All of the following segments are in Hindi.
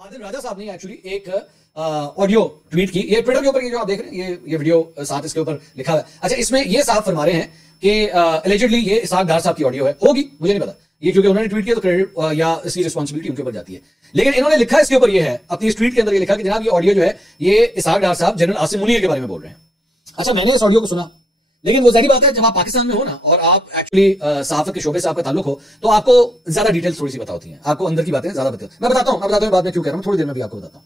आदिल राजा साहब ने एक्चुअली एक ऑडियो ट्वीट की। ये ट्विटर के ऊपर जो आप देख रहे हैं ये वीडियो साथ इसके ऊपर लिखा है। अच्छा, इसमें ये साफ फरमा रहे हैं कि एलिजिडली ये इसहाक डार साहब की ऑडियो है, होगी मुझे नहीं पता, ये क्योंकि उन्होंने ट्वीट किया तो क्रेडिट या इसकी रिस्पांसिबिलिटी उनके ऊपर जाती है। लेकिन इन्होंने लिखा इसके ऊपर ये है, अपनी इस ट्वीट के अंदर ये लिखा कि जनाब ये ऑडियो जो है ये इसहाक डार साहब जनरल आसिम मुनीर के बारे में बोल रहे हैं। अच्छा, मैंने इस ऑडियो को सुना, लेकिन वो जाहिर बात है जब आप पाकिस्तान में हो ना और आप एक्चुअली सहाफत के शोबे से आपका ताल्लुक हो तो आपको ज्यादा डिटेल्स थोड़ी सी पता होती हैं, आपको अंदर की बातें ज्यादा बताती हैं। मैं बताता हूं बाद में क्यों कह रहा हूं, थोड़ी देर में भी आपको बताता हूं।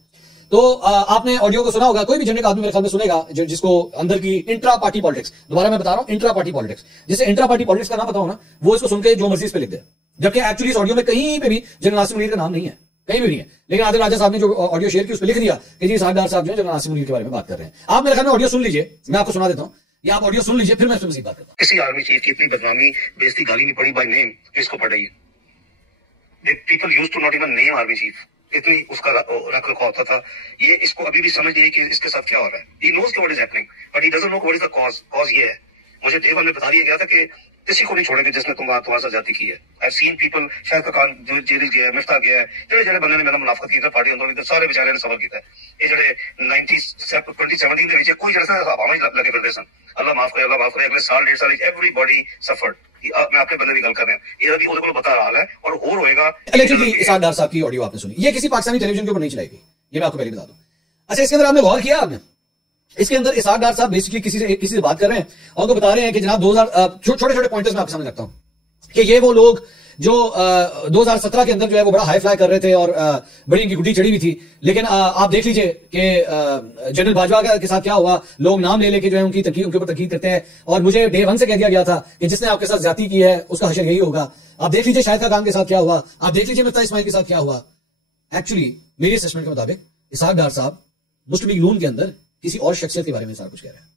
तो आपने ऑडियो को सुना होगा, कोई भी जनरल आदमी मेरे ख्याल में सुनेगा जिसको अंदर की इंट्रा पार्टी पॉलिटिक्स, दोबारा मैं बता रहा हूं इंट्रा पार्टी पॉलिटिक्स, जिसे इंट्रा पार्टी पॉलिटिक्स का ना पता हो ना वो इसको सुन के जो मर्जी इस पे लिख दे, जबकि एक्चुअली इस ऑडियो में कहीं पे भी जनरल आसिम मुनीर का नाम नहीं है, कहीं भी नहीं है। लेकिन आदिल राजा साहब ने जो ऑडियो शेयर की उस पर लिख दिया कि जी इसहाक डार साहब जो है जनरल आसिम मुनीर के बारे में बात कर रहे हैं। आप मेरे ख्याल में ऑडियो सुन लीजिए, मैं आपको सुना देता हूं, या आप ऑडियो सुन लीजिए फिर मैं इसमें मजीद बात करता हूं। किसी आर्मी चीफ की इतनी बदनामी बेइज्जती गाली नहीं पड़ी बाय नेम, इसको पढ़ाइए। People used to not even name army chief, इतनी उसका रख रखाव होता था। ये इसको अभी भी समझ नहीं है कि इसके साथ क्या हो रहा है। He knows what is happening but he doesn't know what is the cause. Cause ये है, मुझे डे वन में बता दिया गया था कि किसी को नहीं छोड़ेंगे जिसने तुम्हारे साथ ज्यादती की है। आई सीन पीपल, शायद खान जो जेल गया है, मिफ्ता गया है, जेडे बंदे ने मेरा मुनाफत की पार्टी अंदर सारे बेचारे ने सबर किया है। ये जेडे 2017 ਦੇ ਵਿੱਚ ਕੋਈ ਜਿਹੜਾ ਹਵਾਵਾਂ ਲੱਗੇ ਫਿਰਦੇ ਸਨ, ਅੱਲਾਹ ਮਾਫ करे अगले साल डेढ़ साल एवरीबॉडी सफर्ड। मैं आपके बंदे की गल कर रहा हूं, ये भी उनको बता रहा है और और होएगा। एलिजिडली इसहाक डार साहब की ऑडियो आपने सुनी, ये किसी पाकिस्तानी टेलीविजन के ऊपर नहीं चलाएगी, ये मैं आपको पहले बता दूं। अच्छा, इसके अंदर आपने गौर किया, आपने इसके अंदर इसहाक डार साहब बेसिकली किसी से बात कर रहे हैं और उनको बता रहे हैं कि जनाब 2000 छोटे छोटे पॉइंटर्स में आपके सामने रखता हूं कि ये वो लोग जो 2017 के अंदर जो है वो बड़ा हाई फ्लाई कर रहे थे और बड़ी इनकी गुड्डी चढ़ी हुई थी। लेकिन आप देख लीजिए कि जनरल बाजवा के साथ क्या हुआ, लोग नाम ले लेके जो है उनके ऊपर तनकीद करते हैं। और मुझे डे वन से कह दिया गया था कि जिसने आपके साथ ज्यादती की है उसका हशर यही होगा। आप देख लीजिए शाहिद खान के साथ क्या हुआ, आप देख लीजिए मिफ्ता इस्माइल के साथ क्या हुआ। एक्चुअली मेरी असेसमेंट के मुताबिक इसहाक डार साहब मुस्लिम लीग नून के अंदर किसी और शख्सियत के बारे में सारा कुछ कह रहे हैं।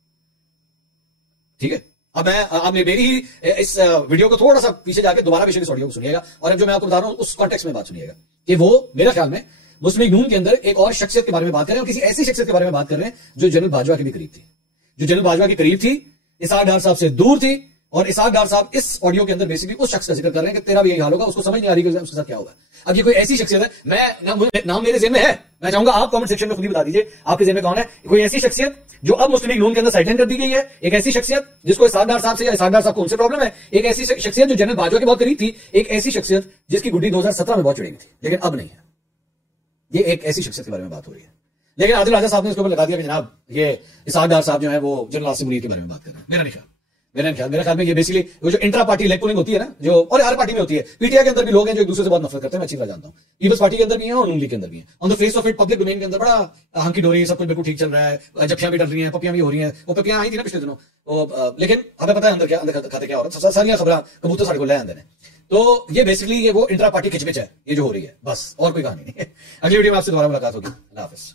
ठीक है, अब आपने मेरी ही इस वीडियो को थोड़ा सा पीछे जाके दोबारा बेशक इस ऑडियो को सुनिएगा और अब जो मैं आपको बता रहा हूं उस कॉन्टेक्स्ट में बात सुनिएगा कि वो मेरे ख्याल में मुस्लिम लीग नून के अंदर एक और शख्सियत के बारे में बात कर रहे हैं और किसी ऐसी शख्सियत के बारे में बात कर रहे हैं जो जनरल बाजवा के भी करीब थी, जो जनरल बाजवा के करीब थी, इसहाक डार साहब से दूर थी। और इसहाक डार साहब इस ऑडियो के अंदर बेसिकली उस शख्स का जिक्र कर रहे हैं कि तेरा भी यही हाल होगा, उसको समझ नहीं आ रही कि उसके साथ क्या होगा। अब ये कोई ऐसी शख्सियत है, मैं नाम मेरे ज़हन में है, मैं चाहूंगा आप कमेंट सेक्शन में खुद ही बता दीजिए आपके ज़हन में कौन है। कोई ऐसी शख्सियत जो अब मुस्लिम लीग नून के अंदर साइडलाइन कर दी गई है, एक ऐसी शख्सियत जिसको इसहाक डार साहब से या इसहाक डार साहब को उनसे प्रॉब्लम है, एक ऐसी शख्सियत जो जनरल बाजवा के बहुत करीब थी, एक ऐसी शख्सियत जिसकी गुड्डी 2017 में बहुत चढ़ी थी लेकिन अब नहीं है। ये एक ऐसी शख्सियत के बारे में बात हो रही है। लेकिन आदिल राजा साहब ने इसके ऊपर लगा दिया कि जनाब ये इसहाक डार साहब जो है वो जनरल आसिम मुनीर के बारे में बात कर रहे हैं। मेरे ख्याल में ये बेसिकली वो जो इंट्रा पार्टी लेग पुलिंग होती है ना, जो और हर पार्टी में होती है, पीटीआई के अंदर भी लोग हैं जो एक दूसरे से बहुत नफरत करते हैं, मैं अच्छी तरह जानता हूं। पीपल्स पार्टी के अंदर भी है और नून लीग के अंदर भी है। On the face of it public domain के अंदर बड़ा हंकी डोरी, सब कुछ बिल्कुल ठीक चल रहा है, जप्पियां भी डल रही हैं, पपियां भी हो रही हैं। वो पपियां आई थी ना पिछले दिनों, लेकिन हमें पता है अंदर खाते क्या हो रहा है, सारी खबर कबूतर साढ़े को ले आंदे ने। तो ये बेसिकली ये वो इंट्रा पार्टी खिचबिच है ये जो हो रही है, बस और कोई कहानी नहीं है। अगली वीडियो में आपसे दोबारा मुलाकात होगी। अल्लाह हाफिज।